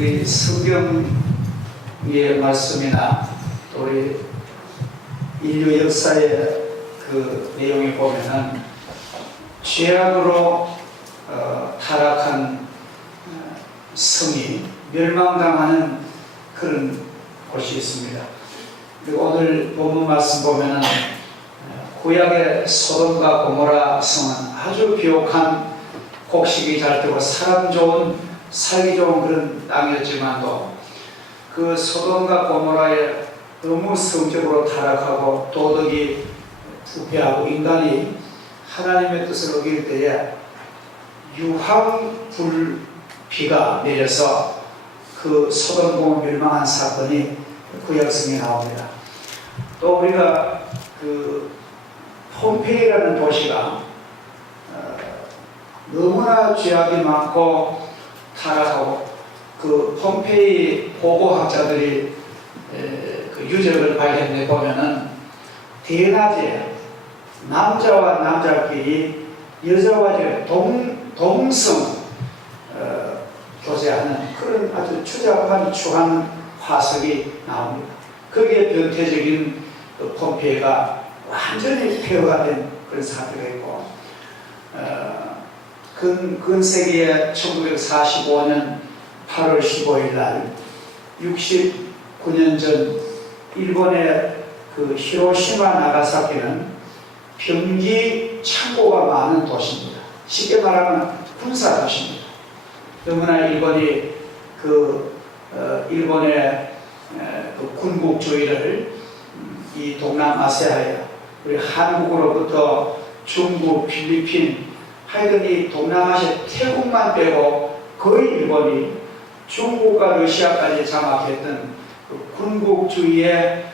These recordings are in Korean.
우리 성경의 말씀이나 또 우리 인류 역사의 그 내용에 보면은 죄악으로 타락한 성이 멸망당하는 그런 곳이 있습니다. 그리고 오늘 본문 말씀 보면은 구약의 소돔과 고모라 성은 아주 비옥한 곡식이 잘 되고 사람 좋은 살기 좋은 그런 땅이었지만도 그 소돔과 고모라에 너무 성적으로 타락하고 도덕이 부패하고 인간이 하나님의 뜻을 어길 때에 유황불비가 내려서 그 소돔 멸망한 사건이 구약성에 나옵니다. 또 우리가 그 폼페이라는 도시가 너무나 죄악이 많고 타락하고 그 폼페이 보고학자들이 그 유적을 발견해 보면은 대낮에 남자와 남자끼리 여자와 동성 교제하는 그런 아주 추잡한 화석이 나옵니다. 거기에 변태적인 그 폼페이가 완전히 폐허가 된 그런 사태가 있고 근세기에 1945년 8월 15일 날 69년 전 일본의 그 히로시마 나가사키는 병기 창고가 많은 도시입니다. 쉽게 말하면 군사 도시입니다. 너무나 일본이 일본의 그 군국주의를 이 동남아시아에 우리 한국으로부터 중국, 필리핀 하여튼 이 동남아시아 태국만 빼고 거의 일본이 중국과 러시아까지 장악했던 그 군국주의의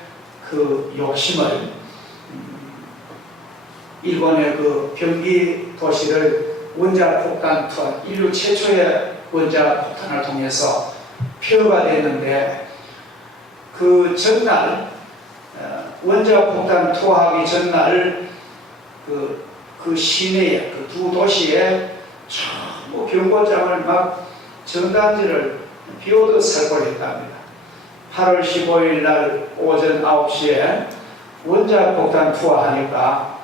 그 욕심을 일본의 그 병기 도시를 원자폭탄 투하, 인류 최초의 원자폭탄을 통해서 폐허가 됐는데 그 전날 원자폭탄 투하하기 전날 그 시내에 그 두 도시에 전부 경고장을 막 전단지를 비오듯 살포했답니다. 8월 15일 날 오전 9시에 원자폭탄 투하하니까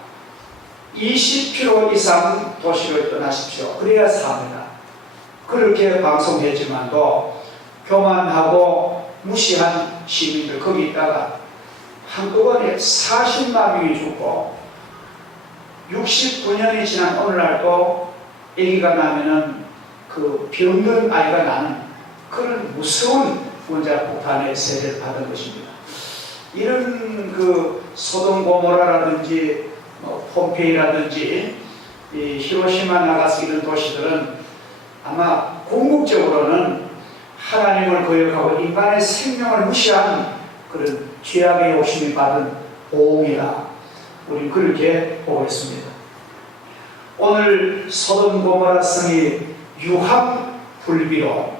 20km 이상 도시를 떠나십시오. 그래야 삽니다. 그렇게 방송했지만도 교만하고 무시한 시민들 거기 있다가 한꺼번에 40만 명이 죽고 69년이 지난 오늘날도 아기가 나면은 그 병든 아이가 나는 그런 무서운 원자폭탄의 세례를 받은 것입니다. 이런 그 소돔 고모라라든지 폼페이라든지 이 히로시마 나가사키 이런 도시들은 아마 궁극적으로는 하나님을 거역하고 인간의 생명을 무시한 그런 죄악의 욕심이 받은 보응이다. 우리 그렇게 보고 있습니다. 오늘 소돔 고모라 성이 유황불비로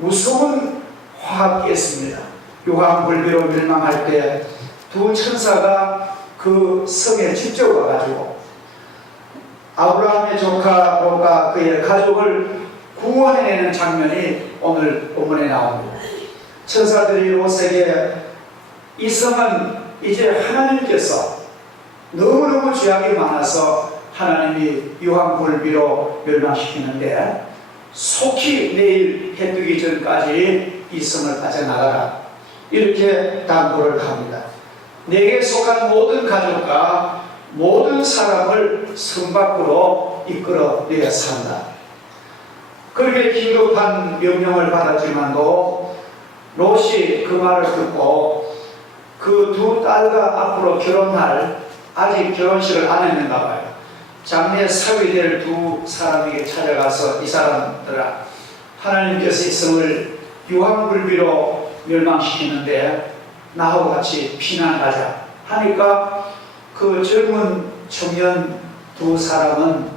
무서운 화합기였습니다. 유황불비로 멸망할 때 두 천사가 그 성에 직접 와가지고 아브라함의 조카 롯과 그의 가족을 구원해내는 장면이 오늘 본문에 나옵니다. 천사들이 롯에게 이 성은 이제 하나님께서 너무너무 죄악이 많아서 하나님이 유황불비로 멸망시키는데 속히 내일 해 뜨기 전까지 이 성을 빠져나가라 이렇게 당부를 합니다. 내게 속한 모든 가족과 모든 사람을 성 밖으로 이끌어내야 산다. 그렇게 긴급한 명령을 받았지만도 롯이 그 말을 듣고 그 두 딸과 앞으로 결혼할 아직 결혼식을 안 했는가 봐요. 장래 사위 될 두 사람에게 찾아가서 이 사람들아 하나님께서 이 성을 유황불비로 멸망시키는데 나하고 같이 피난가자 하니까 그 젊은 청년 두 사람은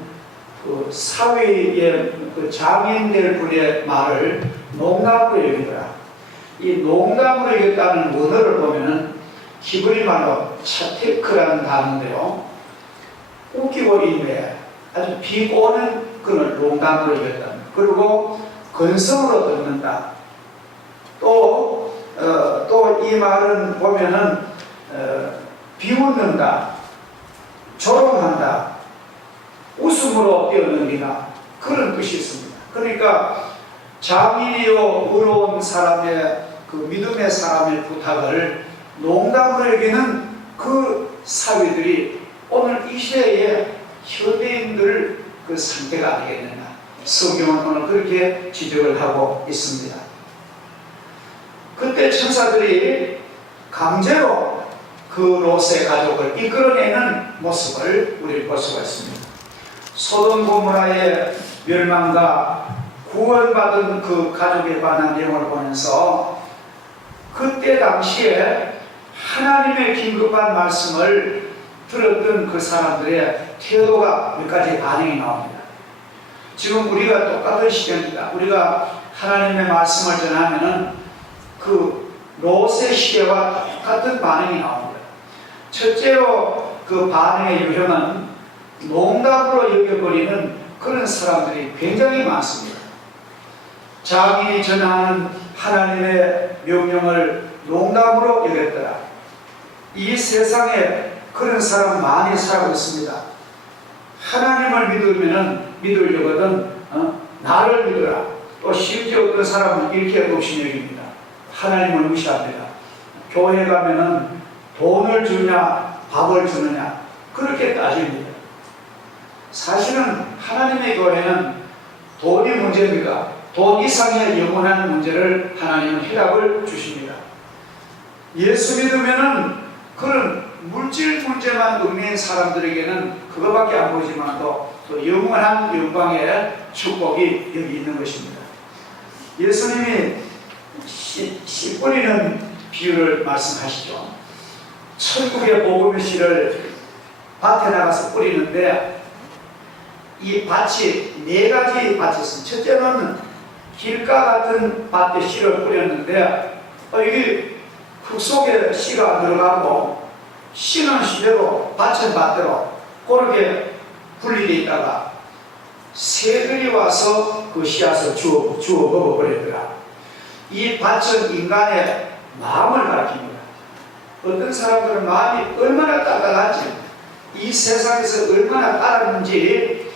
그 사위의 그 장인 될 분의 말을 농담으로 여긴 거야. 이 농담으로 여겼다는 원어를 보면은 히브리 말로 차테크라는 단어인데요. 웃기고 있네. 아주 비꼬는 그런 농담으로 여겼다. 그리고 건성으로 듣는다. 또 이 말은 보면은 비웃는다, 조롱한다, 웃음으로 뛰어넘기다, 그런 뜻이 있습니다. 그러니까 장인이요 의로운 사람의 그 믿음의 사람의 부탁을 농담으로 여기는 그 사위들이 오늘 이 시대의 현대인들 그 상태가 아니겠느냐. 성경은 오늘 그렇게 지적을 하고 있습니다. 그때 천사들이 강제로 그 롯의 가족을 이끌어내는 모습을 우리 볼 수가 있습니다. 소돔 고모라의 멸망과 구원받은 그 가족에 관한 내용을 보면서 그때 당시에 하나님의 긴급한 말씀을 들었던 그 사람들의 태도가 몇 가지 반응이 나옵니다. 지금 우리가 똑같은 시대입니다. 우리가 하나님의 말씀을 전하면은 그 롯의 시대와 똑같은 반응이 나옵니다. 첫째로 그 반응의 유형은 농담으로 여겨버리는 그런 사람들이 굉장히 많습니다. 장인이 전하는 하나님의 명령을 농담으로 여겼더라. 이 세상에 그런 사람 많이 살고 있습니다. 하나님을 믿으려거든 나를 믿어라. 또 심지어 어떤 사람은 이렇게 없이 여깁니다. 하나님을 무시합니다. 교회 가면은 돈을 주냐 밥을 주느냐 그렇게 따집니다. 사실은 하나님의 교회는 돈이 문제입니다. 돈 이상의 영원한 문제를 하나님은 해답을 주십니다. 예수 믿으면은 그런 물질 문제만 의미한 사람들에게는 그거밖에 안 보이지만도 또 영원한 영광의 축복이 여기 있는 것입니다. 예수님이 씨 뿌리는 비유를 말씀하시죠. 천국의 복음의 씨를 밭에 나가서 뿌리는데 이 밭이 네 가지 밭이 있습니다. 첫째는 길가 같은 밭에 씨를 뿌렸는데 이게 흙 속에 씨가 안 들어가고 씨는 씨대로 밭은 밭대로 그렇게 분리되어 있다가 새들이 와서 그 씨앗을 주워 먹어버리더라. 이 밭은 인간의 마음을 가리킵니다. 어떤 사람들은 마음이 얼마나 따뜻한지 이 세상에서 얼마나 따랐는지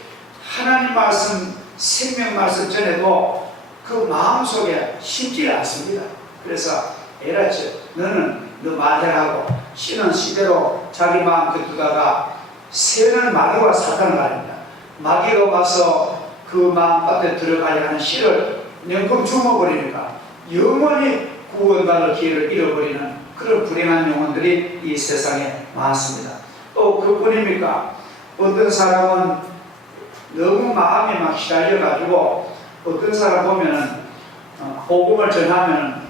하나님 말씀, 생명 말씀 전에도 그 마음속에 심지 않습니다. 그래서 에라치 너는 너 말대로 씨는 씨대로 자기 마음 긋다가 새는 마귀와 사탄을 가립니다. 마귀가 와서 그 마음밭에 들어가야 하는 씨를 냉큼 주워버리니까 영원히 구원받을 기회를 잃어버리는 그런 불행한 영혼들이 이 세상에 많습니다. 또 그뿐입니까? 어떤 사람은 너무 마음이 막 시달려가지고 어떤 사람 보면은 복음을 전하면은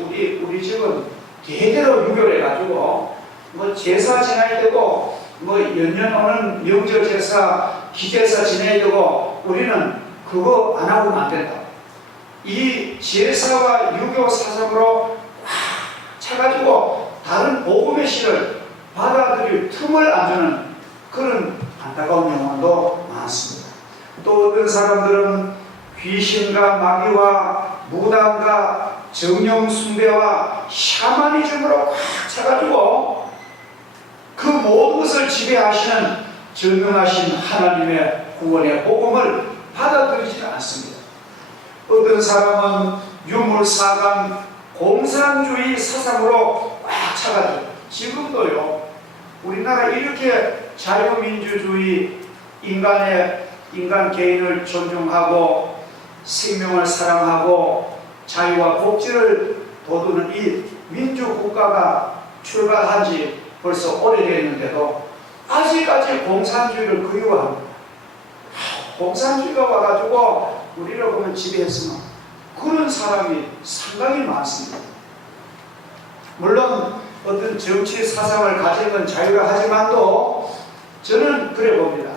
우리 집은 대대로 유교해가지고 뭐 제사 지내야 되고 뭐 연년 오는 명절 제사 기제사 지내야 되고 우리는 그거 안 하고는 안 된다. 이 제사와 유교 사상으로 꽉 차가지고 다른 복음의 씨를 받아들일 틈을 안 주는 그런 안타까운 영혼도 많습니다. 또 어떤 사람들은 귀신과 마귀와 무당과 정령 숭배와 샤머니즘으로 꽉 차가지고 그 모든 것을 지배하시는 전능하신 하나님의 구원의 복음을 받아들이지 않습니다. 어떤 사람은 유물사강 공산주의 사상으로 꽉 차가지고 지금도요 우리나라 이렇게 자유민주주의 인간 개인을 존중하고 생명을 사랑하고 자유와 복지를 도두는 이 민주국가가 출발한 지 벌써 오래됐는데도 아직까지 공산주의를 그리워합니다. 공산주의가 와가지고 우리를 보면 지배했으면 그런 사람이 상당히 많습니다. 물론 어떤 정치 사상을 가진 건 자유가 하지만도 저는 그래 봅니다.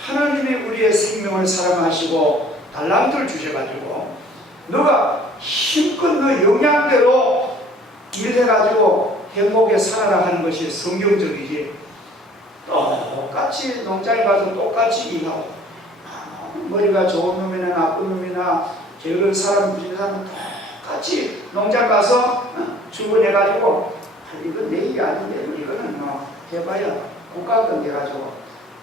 하나님이 우리의 생명을 사랑하시고 달란트를 주셔가지고 너가 힘껏 너 영양대로 일해가지고 행복에 살아라 하는 것이 성경적이지 똑같이 농장에 가서 똑같이 일하고 머리가 좋은 놈이나 나쁜 놈이나 게으른 사람 비슷한 사람은 같이 농장 가서 주문해가지고 이건 내 일이 아닌데 이거는 뭐 해봐야 국가권 돼가지고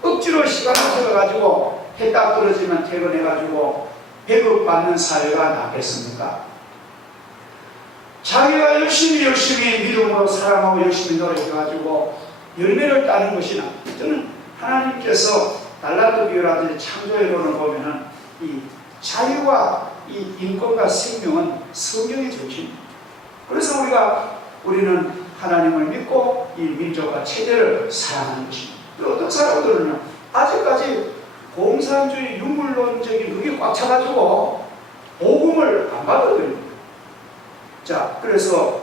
억지로 시간을 들어가지고 해 딱 떨어지면 퇴근해가지고 배급받는 사회가 낫겠습니까? 자기가 열심히 믿음으로 사랑하고 열심히 노력해가지고 열매를 따는 것이나 저는 하나님께서 달란트 비유라든지 창조이론을 보면은 이 자유와 이 인권과 생명은 성경의 정신입니다. 그래서 우리는 하나님을 믿고 이 민족과 체제를 사랑하는 것입니다. 어떤 사람들은 아직까지 공산주의 유물론적인 그게 꽉 차가지고 복음을 안 받아들입니다. 자, 그래서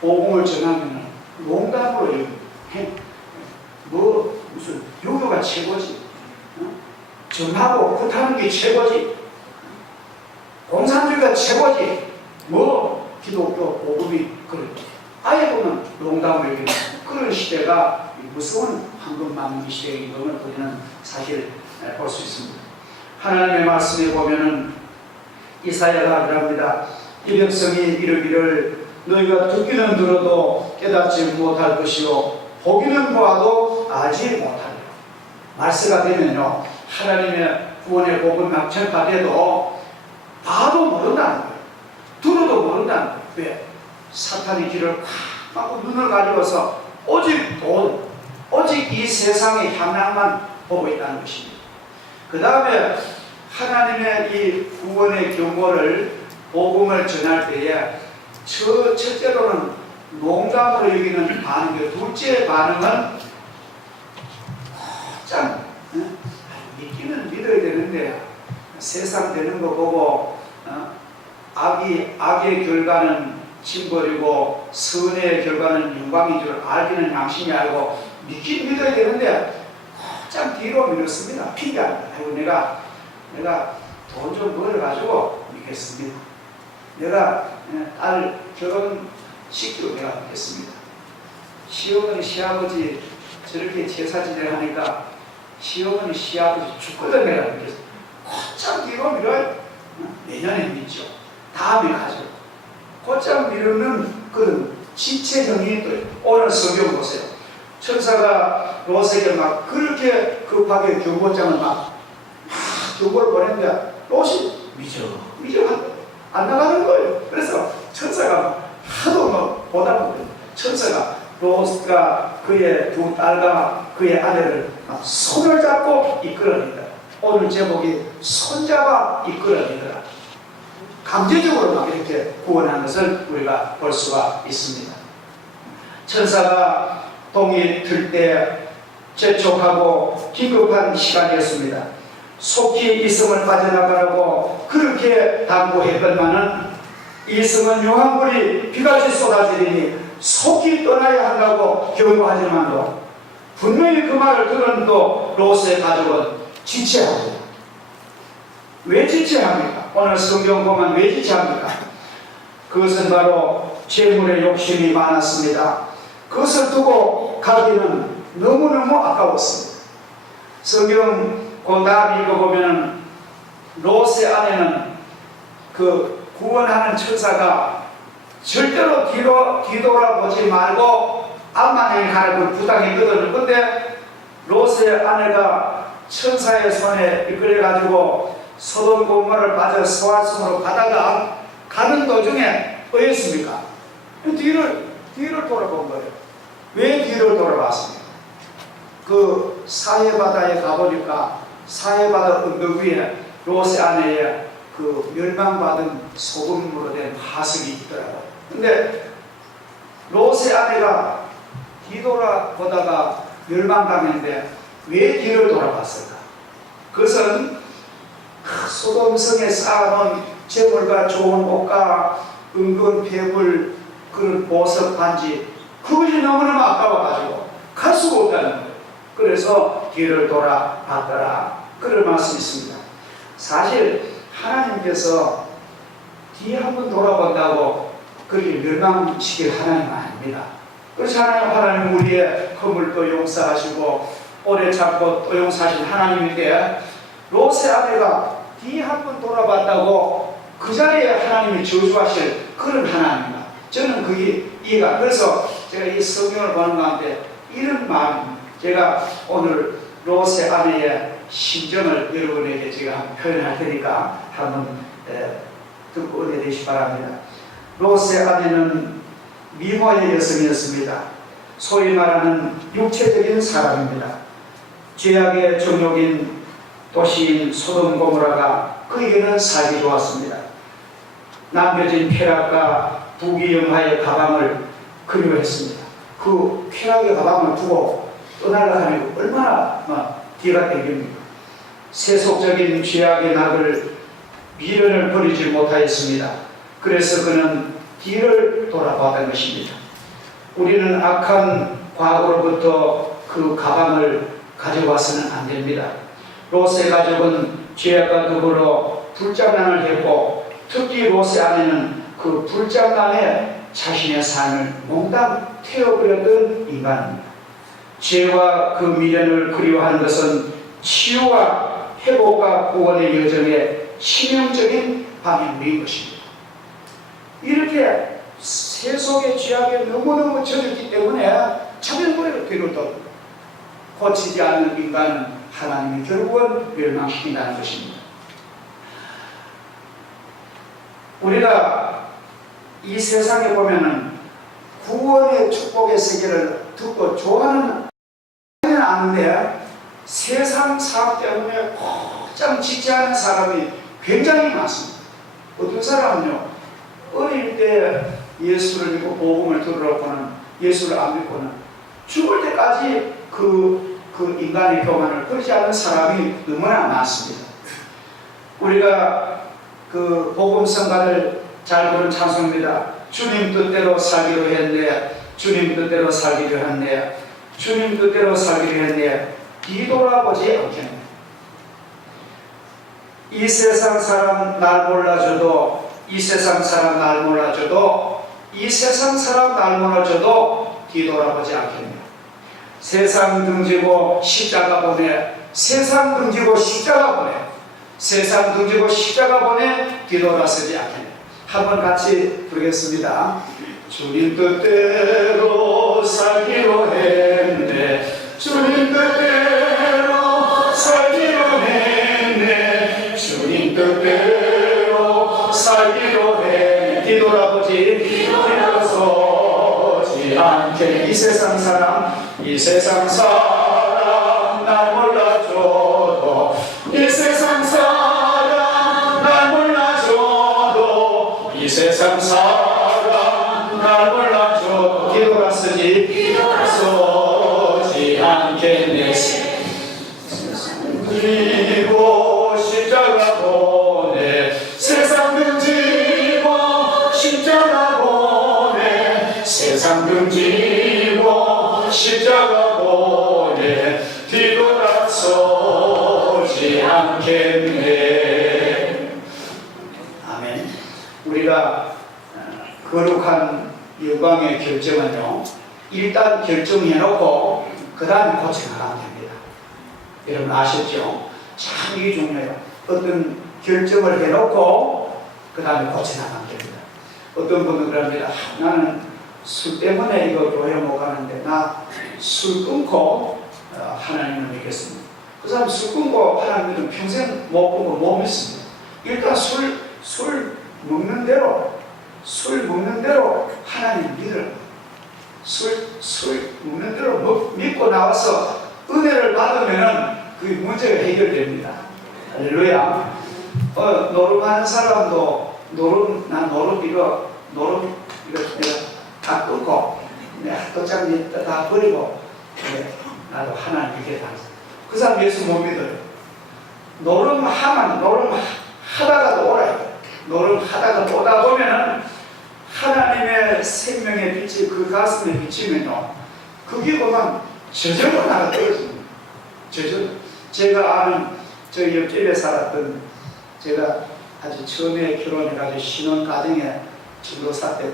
복음을 전하면 농담으로 무슨 유교가 최고지, 전하고 굿하는 게 최고지, 공산주의가 최고지, 뭐 기독교 복음이 그런 아예 보면 농담을 여기는 그런 시대가 무서운 황금만기 시대인 것을 우리는 사실 볼 수 있습니다. 하나님의 말씀에 보면은 이사야가 그럽니다. 이 백성이 이르기를 너희가 듣기는 들어도 깨닫지 못할 것이요 보기는 보아도 알지 못하리라. 말세가 되면요 하나님의 구원의 복음 막 전파돼도 봐도 모른다는 거예요. 들어도 모른다는 거예요. 왜? 사탄이 길을 콱 막고 눈을 가리고서 오직 돈, 오직 이 세상의 향락만 보고 있다는 것입니다. 그 다음에 하나님의 이 구원의 경고를 복음을 전할 때에 첫째로는 농담으로 여기는 반응, 둘째 반응은 참 믿기는 믿어야 되는데 세상 되는 거 보고 악의 결과는 징벌이고 선의 결과는 영광인 줄 알기는 양심이 알고 믿긴 믿어야 되는데 참 뒤로 미뤘습니다. 핑계합니다. 아이고 내가 돈 좀 벌어가지고 믿겠습니다. 내가 딸 결혼시키고 내가 믿겠습니다. 시어머니 시아버지 저렇게 제사지내를 하니까 시어머니 시아버지 죽거든 내가 믿겠습니다. 곧장 뒤로 미뤄요. 내년에 믿죠. 다음에 가죠. 곧장 미루는 그런 지체형이 또 오늘 성경 보세요. 천사가 롯에게 막 그렇게 급하게 경고장을 막 경고를 보냈는데 롯이 미저 안 나가는 거예요. 그래서 천사가 하도 막 보다 보니 천사가 롯과 그의 두 딸과 그의 아내를 막 손을 잡고 이끌어내더라. 오늘 제목이 손잡아 이끌어내더라. 강제적으로 막 이렇게 구원한 것을 우리가 볼 수가 있습니다. 천사가 동이 들 때 재촉하고 긴급한 시간이었습니다. 속히 이 성을 빠져나가라고 그렇게 당부했건만은 이 성은 용암물이 비같이 쏟아지리니 속히 떠나야 한다고 경고하지만도 분명히 그 말을 들은 또 롯의 가족은 지체합니다. 왜 지체합니까? 오늘 성경 보면 왜 지체합니까? 그것은 바로 재물의 욕심이 많았습니다. 그것을 두고 가기는 너무너무 아까웠습니다. 성경 다 읽어보면 롯의 아내는 그 구원하는 천사가 절대로 뒤돌아보지 말고 앞만 향해 가는 걸 부탁했거든요. 근데 롯의 아내가 천사의 손에 이끌려가지고 소돔 고모라를 빠져 소활성으로 가다가 가는 도중에 어였습니까? 뒤를 돌아본 거예요. 왜 뒤를 돌아봤습니까? 그 사해바다에 가보니까 사해바다 언덕 위에 롯의 아내의 그 멸망받은 소금으로 된 화석이 있더라고요. 근데 롯의 아내가 뒤돌아보다가 멸망당했는데 왜 뒤를 돌아봤을까? 그것은 소돔성에 쌓아놓은 재물과 좋은 옷과 은근 배불 그런 보석 반지 그것이 너무너무 아까워가지고 갈 수가 없다는 거예요. 그래서 뒤를 돌아봤더라 그런 말씀이 있습니다. 사실 하나님께서 뒤에 한번 돌아본다고 그렇게 멸망시킬 하나님은 아닙니다. 그렇잖아요. 하나님 우리의 허물도 용서하시고 오래 참고 또 용서하신 하나님인데 롯의 아내가 뒤에 한번 돌아봤다고 그 자리에 하나님이 저주하실 그런 하나님이다. 저는 그게 이해가. 그래서 제가 이 성경을 보는 가운데 이런 마음, 제가 오늘 롯의 아내의 심정을 여러분에게 제가 표현할 테니까 한번 듣고 은혜 되시기 바랍니다. 롯의 아내는 미모의 여성이었습니다. 소위 말하는 육체적인 사람입니다. 죄악의 정욕인 도시인 소돔 고모라가 그에게는 살기 좋았습니다. 남겨진 쾌락과 부귀영화의 가방을 그리워했습니다. 그 쾌락의 가방을 두고 떠나려 하니 얼마나 뒤가 땡깁니까? 세속적인 죄악의 낙을 미련을 버리지 못하였습니다. 그래서 그는 뒤를 돌아봤던 것입니다. 우리는 악한 과거로부터 그 가방을 가져와서는 안 됩니다. 롯의 가족은 죄악과 더불어 불장난을 했고, 특히 롯의 아내는 그 불장난에 자신의 삶을 몽땅 태워버렸던 인간입니다. 죄와 그 미련을 그리워하는 것은 치유와 회복과 구원의 여정의 치명적인 방향인 것입니다. 이렇게 세속의 죄악에 너무너무 젖었기 때문에 차별거리로 뒤로 또 고치지 않는 인간은 하나님이 결국은 멸망시킨다는 것입니다. 우리가 이 세상에 보면은 구원의 축복의 세계를 듣고 좋아하는 아는데 세상 사업 때문에 곧장 지지하는 사람이 굉장히 많습니다. 어떤 사람은요, 어릴 때 예수를 믿고 복음을 들으려고는 예수를 안 믿고는 죽을 때까지 그 인간의 교만을 버리지 않는 사람이 너무나 많습니다. 우리가 그 복음성가를 잘 부른 찬송입니다. 주님 뜻대로 살기로 했네, 주님 뜻대로 살기로 했네, 주님 뜻대로 살기로 했네, 뒤돌아보지 않겠네. 이 세상 사람 날 몰라줘도, 이 세상 사람 날 몰라줘도, 이 세상 사람 날 몰라줘도 뒤돌아보지 않겠네. 세상 등지고 십자가 보내, 세상 등지고 십자가 보내, 세상 등지고 십자가 보내, 뒤돌아서지 않겠네. 한번 같이 부르겠습니다. 주님 뜻대로 살기로 했네, 주님 뜻대로 살기로 했네, 주님 뜻대로 살기로 해. 뒤돌아보지 않게. 이 세상 사람, 이 세상 사람 날 몰라줘도, 이 세상 사람 날 몰라줘도, 이 세상 사람 날 몰라줘도 뒤돌아서지 않겠네. 그리고 십자가 보내, 세상 등지고 십자가 보내, 세상 등지고 십자가 보내, 뒤돌아서지 않겠네. 아멘. 우리가 거룩한 영광의 결정은요, 일단 결정해놓고 그 다음에 고쳐나가면 됩니다. 여러분 아셨죠? 참 이게 중요해요. 어떤 결정을 해놓고 그 다음에 고쳐나가면 됩니다. 어떤 분은 그럽니다. 나는 술 때문에 이거 교회 못 가는데 나 술 끊고 하나님을 믿겠습니다. 그 사람 술 끊고 하나님을 평생 못 보고 못 믿습니다. 일단 술 먹는 대로 하나님 믿으라. 술 먹는 대로 믿고 나와서 은혜를 받으면은 그 문제가 해결됩니다. 할렐루야. 노름하는 사람도 노름 이거 내가 다 끊고 내가 도장 다 버리고 나도 하나님 믿게 다. 그 사람 예수 못 믿어요. 노름하다가도 오라요. 노름하다가 오다 보면은 하나님의 생명의 빛이 그 가슴에 비치면요, 그게 보면 저절로 나가 떨어집니다. 저절로. 제가 아는 저 옆집에 살았던, 제가 아주 처음에 결혼해가지고 신혼가정에 전도사 때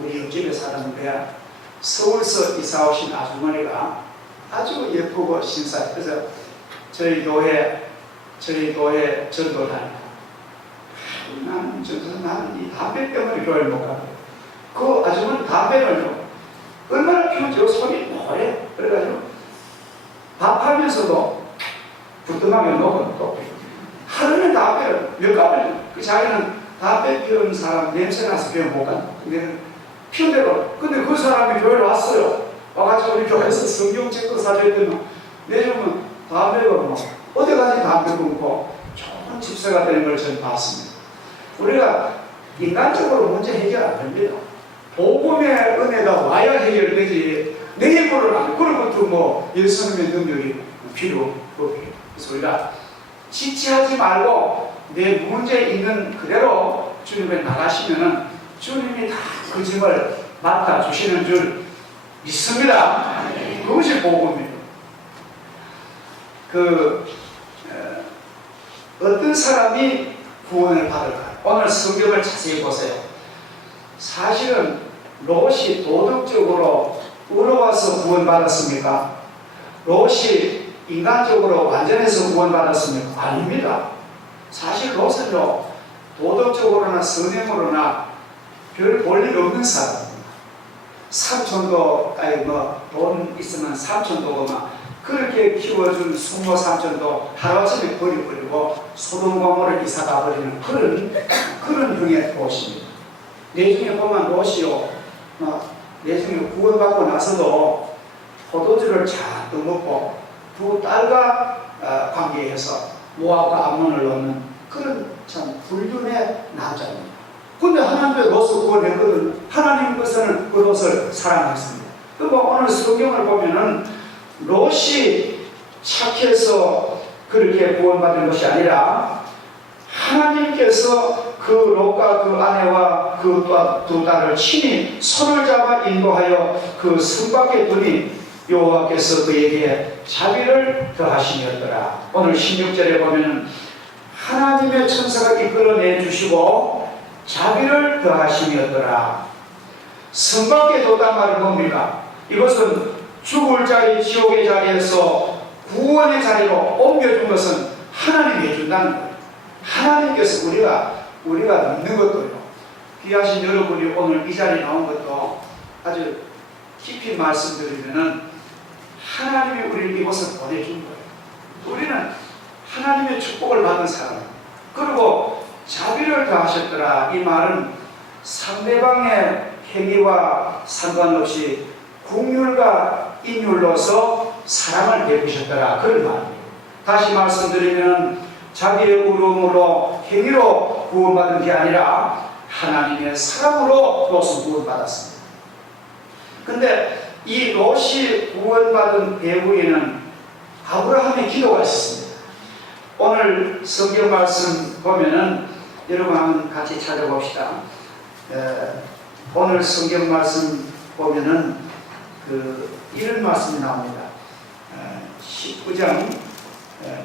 우리 옆집에 살았는데, 서울서 이사 오신 아주머니가 아주 예쁘고 신사. 그래서 저희 교회 전도를 하니까 나는 이 담배 때문에 교회를 못 가요. 그 아줌마는 담배를 얼마나 피우죠? 손이 뭐래? 그래가지고 밥하면서도 부뚜막에 넣으면 또 하루는 담배를 몇 가지 그 자기는 담배 피우는 사람 냄새나서 교회 못 간다. 피운 대로. 근데 그 사람이 교회를 왔어요. 와가지고 우리 교회에서 성경책도 사줬더니 내주면 담배가 뭐 어디 가지 담배 끊고 좋은 집사가 되는 걸 저는 봤습니다. 우리가 인간적으로 문제 해결 안 됩니다. 복음의 은혜가 와야 해결되지 내 힘으로는 안 돼. 그런 것도 뭐 예수님의 능력이 필요 없게. 그래서 우리가 지체하지 말고 내 문제 있는 그대로 주님에 나가시면은 주님이 다 그 짐을 맡아주시는 줄 믿습니다. 그것이 복음이에요. 어떤 사람이 구원을 받을까? 오늘 성경을 자세히 보세요. 사실은 롯이 도덕적으로 의로워서 구원받았습니까? 롯이 인간적으로 완전해서 구원받았습니까? 아닙니다. 사실 롯은요, 도덕적으로나 선행으로나 별 볼일 없는 사람입니다. 삼촌도, 돈 있으면 삼촌도 그렇게 키워준 숙모 삼촌도 하루아침에 버려버리고 소돔과모를 이사 가버리는 그런 형의 롯입니다. 내중에 보면 롯이요, 내중에 구원받고 나서도 포도주를 잔뜩 먹고 두 딸과 관계해서 모압과 암몬을 놓는 그런 참 불륜의 남자입니다. 근데 하나님의 롯을 구원했거든. 하나님께서는 그 롯을 사랑했습니다. 그리고 오늘 성경을 보면은 롯이 착해서 그렇게 구원받은 것이 아니라 하나님께서 그 롯과 그 아내와 그 두 딸을 친히 손을 잡아 인도하여 그 성 밖에 두니 여호와께서 그에게 자비를 더하시니였더라. 오늘 16절에 보면은 하나님의 천사가 이끌어내 주시고 자비를 더하시니였더라. 성 밖에 뒀단 말은 뭡니까? 이것은 죽을 자리, 지옥의 자리에서 구원의 자리로 옮겨준 것은 하나님이 해준다는 거예요. 하나님께서 우리가 믿는 것도요. 귀하신 여러분이 오늘 이 자리에 나온 것도 아주 깊이 말씀드리면은 하나님이 우리를 이곳을 보내준 거예요. 우리는 하나님의 축복을 받은 사람입니다. 그리고 자비를 더하셨더라. 이 말은 상대방의 행위와 상관없이 긍휼과 인율로서 사랑을 베푸셨더라. 그런 말입니다. 다시 말씀드리면 자기의 의로움으로 행위로 구원받은 게 아니라 하나님의 사랑으로 롯은 구원받았습니다. 근데 이 롯이 구원받은 배후에는 아브라함의 기도가 있었습니다. 오늘 성경 말씀 보면은 여러분 한번 같이 찾아봅시다. 오늘 성경 말씀 보면은 이런 말씀이 나옵니다. 19장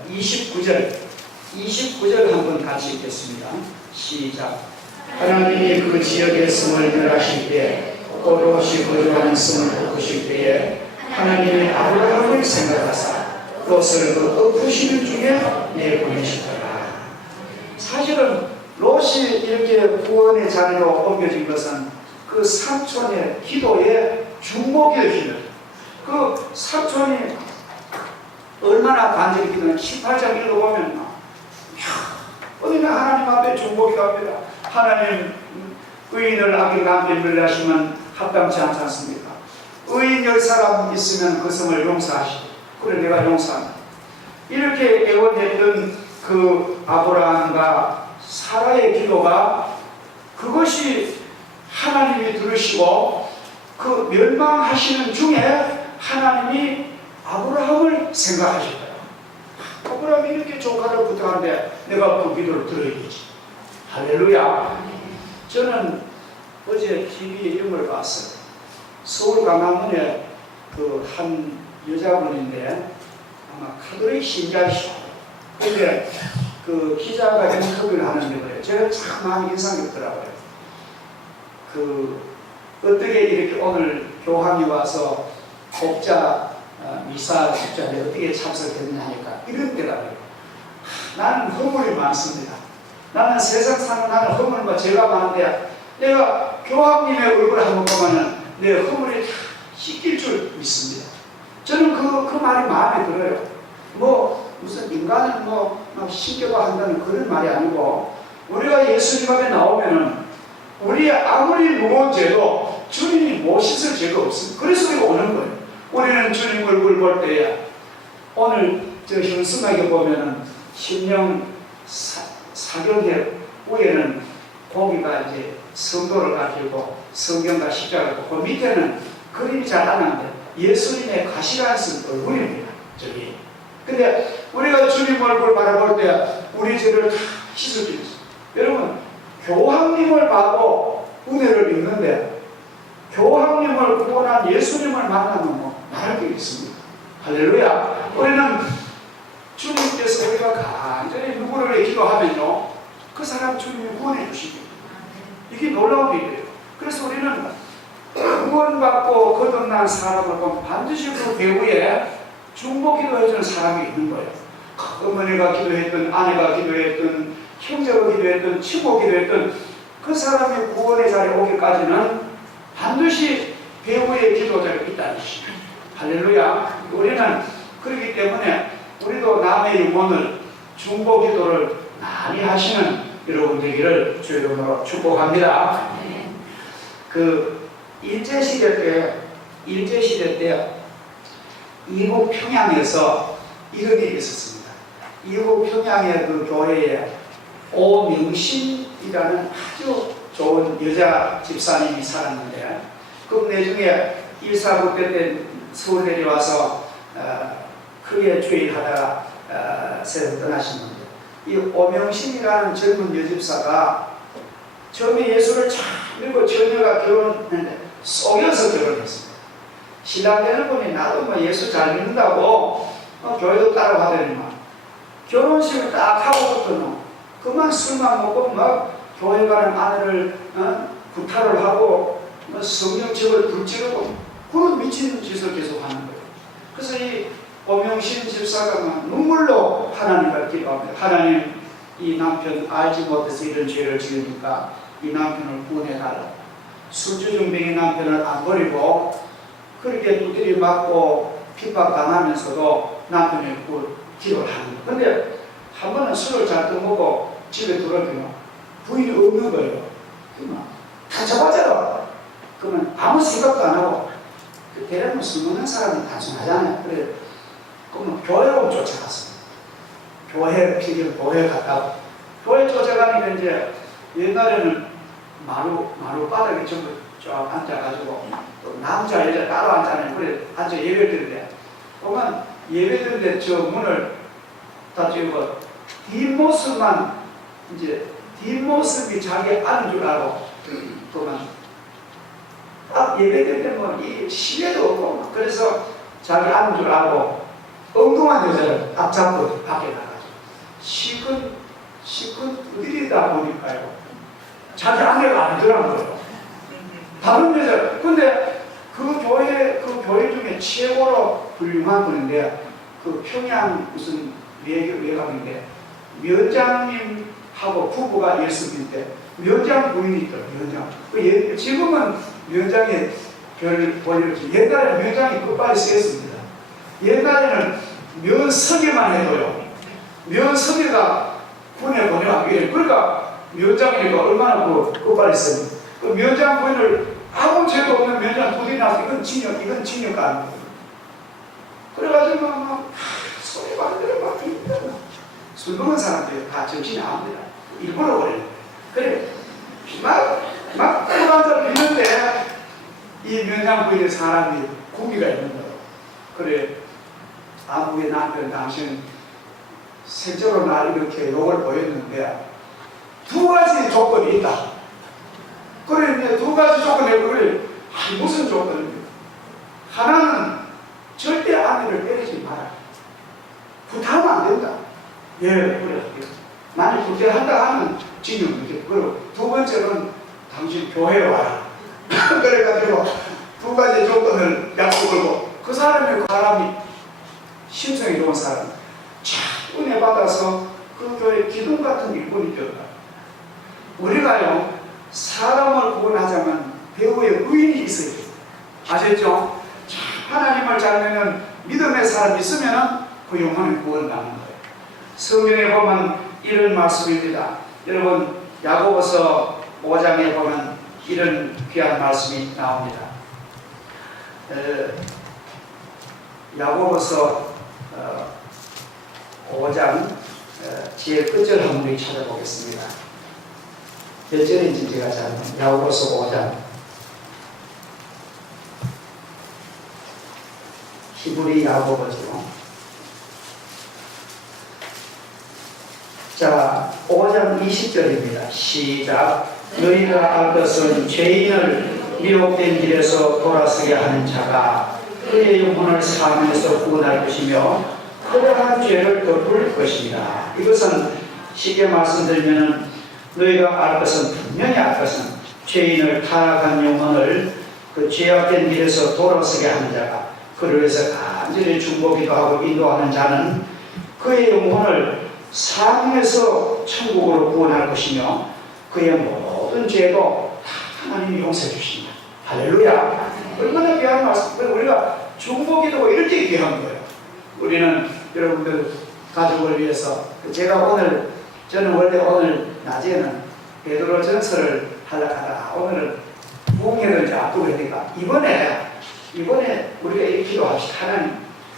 29절 한번 같이 읽겠습니다. 시작. 하나님이 그 지역의 성을 멸하실 때 롯이 거주하는 성을 덮으실 때에 하나님이 아브라함을 생각하사 롯을 그 엎으시는 중에 내보내시더라. 사실은 롯이 이렇게 구원의 자리로 옮겨진 것은 그 삼촌의 기도에 주목이었습니다. 그 삼촌이 얼마나 간절히 기도는 18장 읽어보면 어디나 하나님 앞에 중복이 갑니다. 하나님 의인을 악인 가운데 멸하시면 합당치 않지 않습니까? 의인 10사람 있으면 그 성을 용서하시고 그래 내가 용서한다. 이렇게 애원했던 그 아브라함과 사라의 기도가 그것이 하나님이 들으시고 그 멸망하시는 중에 하나님이 아브라함을 생각하셨어요. 아브라함이 이렇게 조카를 부탁하는데 내가 그 기도를 들어야지. 할렐루야. 저는 어제 TV에 이런 걸 봤어요. 서울 강남문에 그 한 여자분인데 아마 카톨릭 신자시고 근데 그 기자가 인터뷰를 하는데 그래요. 제가 참 마음이 인상 깊더라고요. 어떻게 이렇게 오늘 교황이 와서 목자 미사 집자에 어떻게 참석했느냐 하니까 이런 데라고요. 나는 허물이 많습니다. 나는 세상 사는 나는 허물과 죄가 많은데 내가 교황님의 얼굴을 한번 보면은 내 허물이 다 씻길 줄 믿습니다. 저는 그 말이 마음에 들어요. 뭐 무슨 인간은 막 신겨도 한다는 그런 말이 아니고, 우리가 예수님 앞에 나오면은 우리 아무리 무거운 죄도 주님이 못 씻을 죄가 없습니다. 그래서 우리가 오는 거예요. 우리는 주님 얼굴 볼 때야, 오늘 저 현승하게 보면은 신령 사경의 위에는 고기가 이제 성도를 가지고 성경과 십자가고, 그 밑에는 그림이 잘 안 나는데 예수님의 가시관 쓴 얼굴입니다. 저기. 근데 우리가 주님 얼굴 바라볼 때 우리 죄를 다 씻을 수 있어요. 여러분, 교황님을 봐도 은혜를 입는데 교황님을 구원한 예수님을 만나면 뭐 말할 게 있습니다. 할렐루야. 우리는 주님께서 우리가 간절히 누구를 기도하면요, 그 사람 주님이 구원해 주십니다. 이게 놀라운 일이에요. 그래서 우리는 구원받고 거듭난 사람을 보면 반드시 그 배후에 중보 기도해주는 사람이 있는 거예요. 어머니가 기도했던, 아내가 기도했던, 형제가 기도했던, 친구 기도했던 그 사람이 구원의 자리에 오기까지는 반드시 배후에 기도자가 있다는 것입니다. 할렐루야. 우리는 그렇기 때문에 우리도 남의 영혼을 중보 기도를 많이 하시는 여러분 되기를 주의 이름으로 축복합니다. 그 일제시대 때 이국 평양에서 이런 일이 있었습니다. 이국 평양의 그 교회에 오명신이라는 아주 좋은 여자 집사님이 살았는데, 그 내중에 149 때 서울 내려와서 크게 주일하다가 세상 떠나신 분들, 이 오명신이라는 젊은 여집사가 처음에 예수를 잘 믿고 처녀가 결혼했는데 속여서 결혼했습니다. 신랑 되는 분이 나도 뭐 예수 잘 믿는다고 교회도 따라가더니만 결혼식을 딱 하고부터는 그만 술만 먹고 막 교회 가는 아내를 구타를 하고 성령책을 불지르고 그런 미친 짓을 계속 하는 거예요. 그래서 이 오명신 집사가 막 눈물로 하나님을 기도합니다. 하나님, 이 남편 알지 못해서 이런 죄를 지으니까 이 남편을 구원해달라. 술주정뱅이 남편을 안 버리고 그렇게 두드리 맞고 핍박당하면서도 남편을 기도를 하는 거예요. 근데 한 번은 술을 잔뜩 먹고 집에 들어오면 부인이 없는 거예요. 그러면 다쳐봤잖아. 그러면 아무 생각도 안 하고, 대략 술 먹는 사람은 단순하잖아요. 그래, 그러면 교회로 쫓아갔습니다. 교회 갔다고. 교회 쫓아가니까 이제 옛날에는 마루 바닥에 전부 쫙 앉아가지고 또 남자 여자 따로 앉잖아요. 그래 앉아 예배 드는데 보면 예배 드는데 저 문을 다 찌고 뒷모습만 이제 뒷모습이 자기 아는 줄 알고 보면 딱 예배 드는데 뭐 이 시계도 없고 그래서 자기 아는 줄 알고 엉뚱한 여자를 딱 잡고 밖에 나가죠. 시큰 들이다 보니까요, 자기 아내가 아니더라는 거예요. 다른 여자. 근데 그 교회 중에 최고로 훌륭한 분인데, 그 평양 무슨 외곽인데, 면장님하고 부부가 예수 믿을 때, 면장 부인이 있더라고요, 면장. 지금은 면장이 별 볼일 없이, 옛날에는 면장이 끝발이 쓰였습니다. 옛날에는 면서기만 해도요, 면서기가 군에 보내가기 위해, 그러니까 면장이니까 얼마나 끝발이 씁니다. 그 면장 부인을 아무 죄도 없는 면장 부인이 나서 이건 징역가 아니에요. 그래가지고 막 소리 만들어 막 힘들어. 술 먹은 사람들이 다 정신이 나옵니다. 일부러 그래요. 그래 막 끌어가서 비는데 이 면장 부인의 사람이 구비가 있는 거예요. 그래, 아무의 남편 당신 실제로 날 이렇게 욕을 보였는데 두 가지 조건이 있다. 그래, 이제 두 가지 조건이 그래. 무슨 조건입니까? 하나는 절대 아내를 때리지 마라. 구타하면 안 된다. 예, 그래. 만약 구타한다 하면 징역이죠. 그리고 두 번째는 당신 교회에 와라. 그래가지고 두 가지 조건을 약속하고, 그 사람이 심성이 좋은 사람, 참 은혜 받아서 그 교회 기둥 같은 일꾼이 되었다. 우리가요, 사람을 구원하자면 배후에 의인이 있어야 돼요. 아셨죠? 하나님을 잘 믿는 믿음의 사람이 있으면 그 영혼이 구원받는 거예요. 성경에 보면 이런 말씀입니다. 여러분, 야고보서 5장에 보면 이런 귀한 말씀이 나옵니다. 야고보서 5장 제일 끝절 한번 찾아보겠습니다. 몇 절인지 제가 잘 야고보서 5장 히브리 야고보죠. 자, 5장 20절입니다. 시작. 너희가 알 것은 죄인을 미혹된 길에서 돌아서게 하는 자가 그의 영혼을 사함에서 구원할 것이며 그러한 죄를 덮을 것입니다. 이것은 쉽게 말씀드리면 너희가 알 것은, 분명히 알 것은 죄인을 타락한 영혼을 그 죄악된 길에서 돌아서게 하는 자가, 그를 위해서 간절히 중보기도 하고 인도하는 자는 그의 영혼을 사함에서 천국으로 구원할 것이며 그의 모든 죄도 다 하나님이 용서해 주십니다. 할렐루야. 얼마나 귀한 말씀. 우리가 중보기도가 이렇게 귀한 거예요. 우리는 여러분들 가족을 위해서, 저는 원래 오늘 낮에는 베드로 전서를 하려고 하다가 오늘은 부흥회를 이제 앞두고 있으니까 이번에 우리가 이 기도합시다. 하나님,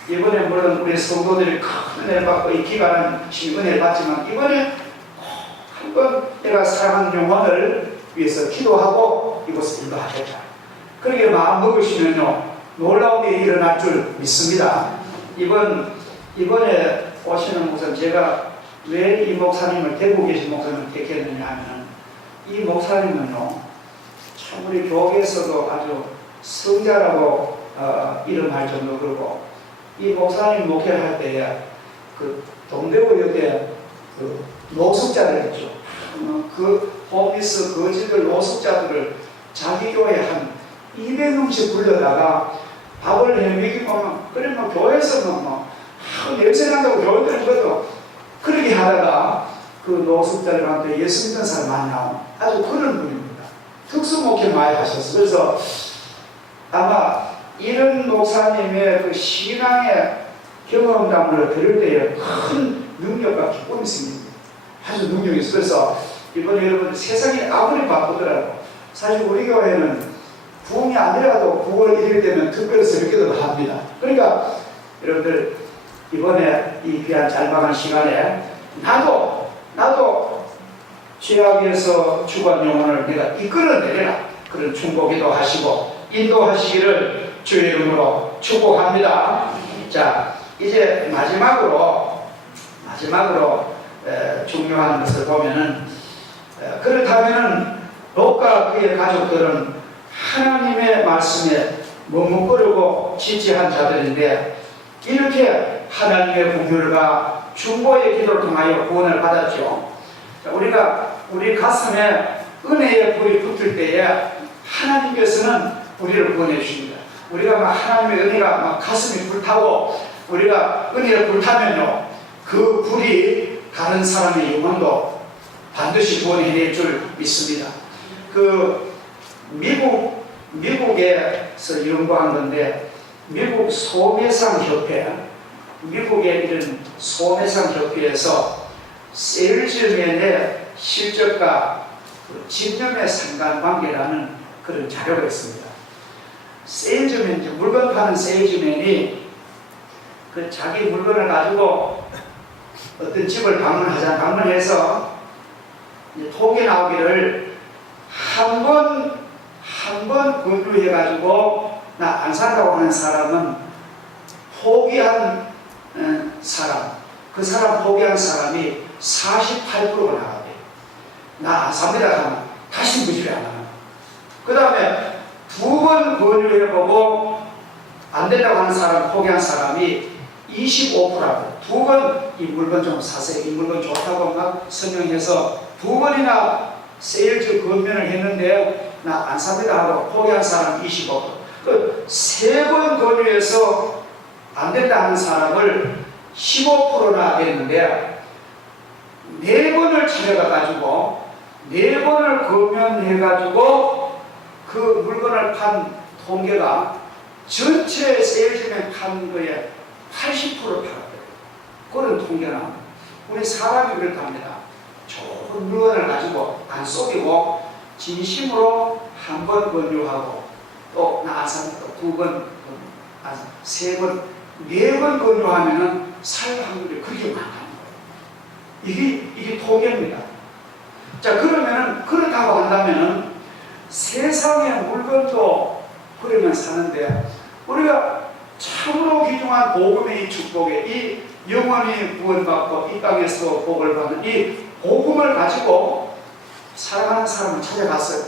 이번에 물론 우리 성도들이 큰 은혜를 받고 이 기간은 은혜를 받지만 이번에 한번 내가 사랑하는 영혼을 위해서 기도하고 이곳을 인도하겠다. 그렇게 마음 먹으시면요, 놀라운 일이 일어날 줄 믿습니다. 이번에 오시는 목사님, 제가 왜 이 목사님을, 대구 계신 목사님을 택했느냐 하면, 이 목사님은요, 참 우리 교회에서도 아주 성자라고 이름할 정도. 그러고 이 목사님 목회를 할 때에 그 동대구역에 그 노숙자들 했죠. 그 홈리스 거지들 노숙자들을 자기 교회에 한 200명씩 불러다가 밥을 해먹이고 그러면 교회에서 냄새 난다고 교회들은 것도 그렇게 하다가 그 노숙자들한테 예수 믿는 사람 만나온 아주 그런 분입니다. 특수 목회 많이 하셨어요. 그래서 아마 이런 목사님의 그 신앙의 경험담을 들을 때에 큰 능력과 기쁨이 생깁니다. 아주 능력이 있어요. 그래서 이번에 여러분 세상이 아무리 바쁘더라도 사실 우리 교회는 부흥이 아니라도 9월 1일 되면 특별히 새벽기도를 합니다. 그러니까 여러분들 이번에 이 귀한 짤막한 시간에 나도 죄악에서 죽은 영혼을 내가 이끌어내라, 그런 충고기도 하시고 인도하시기를 주의 이름으로 축복합니다. 자, 이제 마지막으로 중요한 것을 보면은, 그렇다면은 롯과 그의 가족들은 하나님의 말씀에 머뭇거리고 지지한 자들인데 이렇게 하나님의 긍휼과 중보의 기도를 통하여 구원을 받았죠. 자, 우리 가슴에 은혜의 불이 붙을 때에 하나님께서는 우리를 구원해 주십니다. 우리가 하나님의 은혜가 가슴이 불타고 우리가 은혜를 불타면요, 그 불이 다른 사람의 영혼도 반드시 구원해낼 줄 믿습니다. 그 미국에서 연구한 건데, 미국 소매상협회, 미국의 이런 소매상협회에서 세일즈맨의 실적과 집념의 상관관계라는 그런 자료가 있습니다. 세일즈맨, 물건 파는 세일즈맨이 그 자기 물건을 가지고 어떤 집을 방문해서 톡이 나오기를 한 번 권유해가지고 나 안 산다고 하는 사람은 포기한 사람, 그 사람 포기한 사람이 48%가 나가요. 나 안 삽니다 하면 다시 무시를 안 하는. 그 다음에 2번 권유해보고 안 된다고 하는 사람, 포기한 사람이 25%라고. 2번 이 물건 좀 사세요, 이 물건 좋다고 막 설명해서 2번이나 세일즈 권면을 했는데 나 안 삽니다 하고 포기한 사람 25%. 그 3번 권유해서 안 된다 하는 사람을 15%나 했는데 4번을 찾아가가지고 4번을 금연해가지고 그 물건을 판 통계가 전체 세일즈맨 판 거에 80% 팔았대요. 그런 통계가 나옵니다. 우리 사람이 그렇답니다. 좋은 물건을 가지고 안 속이고 진심으로 한 번 권유하고 또 나아서 또 2번, 3번, 4번 권유하면은 살 확률이 그렇게 많다는 거예요. 이게 통계입니다. 자, 그러면은 그렇다고 한다면은 세상의 물건도 그러면 사는데 우리가 참으로 귀중한 복음의 이 축복에 이 영원히 구원받고 이 땅에서 복을 받는 이 복음을 가지고 사랑하는 사람을 찾아갔어요.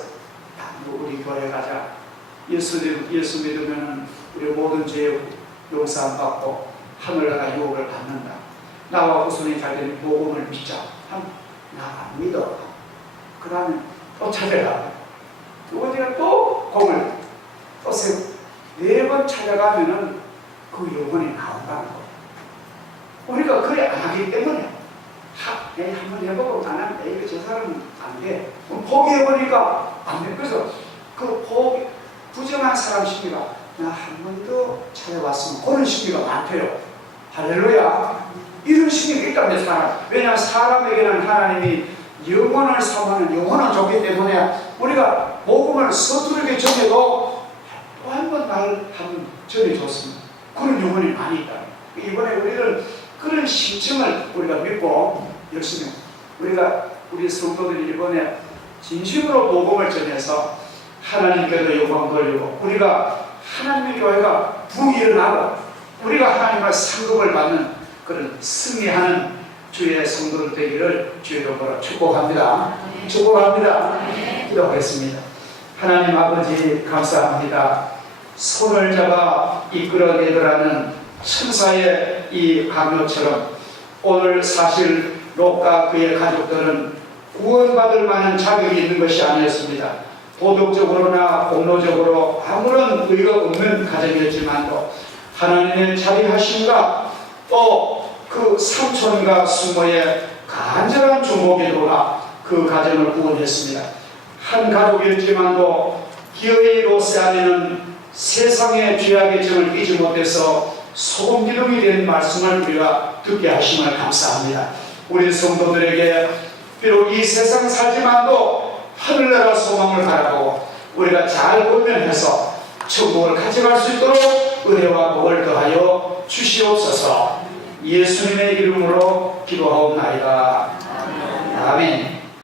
야, 우리 교회 가자. 예수 믿으면 우리 모든 죄 용서 받고 하늘나라 유업을 받는다. 나와 후손이 잘되는 복음을 믿자. 나 안 믿어. 그 다음에 또 찾아가. 어디가 또 공을 또 세우고 4번 찾아가면은 그 영혼이 나온다는 거예요. 우리가 그래 안 하기 때문에 한번 해보고 안 하면 이거 저 사람은 안 돼. 포기해보니까 안 돼. 그래서 그 부정한 사람 심리가 나 한 번 더 찾아왔으면 그런 심리가 많대요. 할렐루야. 이런 심리가 있다면 사람. 왜냐하면 사람에게는 하나님이 영혼을 사모하는 영혼을 줬기 때문에 우리가 복음을 서투르게 전해도 또 한 번 날 한번 전해줬습니다. 그런 영혼이 많이 있다. 이번에 우리는 그런 심층을 우리가 믿고 열심히 우리 성도들이 이번에 진심으로 복음을 전해서 하나님께도 영광 돌리고 우리가 하나님의 교회가 부일어나고 우리가 하나님의 상급을 받는 그런 승리하는 주의 성도들 되기를 주의 이름으로 축복합니다. 축복합니다. 기도하겠습니다. 하나님 아버지 감사합니다. 손을 잡아 이끌어내더라는 천사의 이 강요처럼 오늘 사실 롯과 그의 가족들은 구원받을 만한 자격이 있는 것이 아니었습니다. 도덕적으로나 공로적으로 아무런 의의가 없는 가정이었지만도 하나님의 자비하심과 또 그 삼촌과 수모의 간절한 중보기도가 그 가정을 구원했습니다. 한 가족이었지만도 기어이 롯의 아내는 세상의 죄악의 정을 끼지 못해서 소금기둥이 된 말씀을 우리가 듣게 하심을 감사합니다. 우리 성도들에게 비록 이 세상 살지만도 하늘나라 소망을 바라보고 우리가 잘 권면해서 천국을 가져갈 수 있도록 은혜와 복을 더하여 주시옵소서. 예수님의 이름으로 기도하옵나이다. 아멘.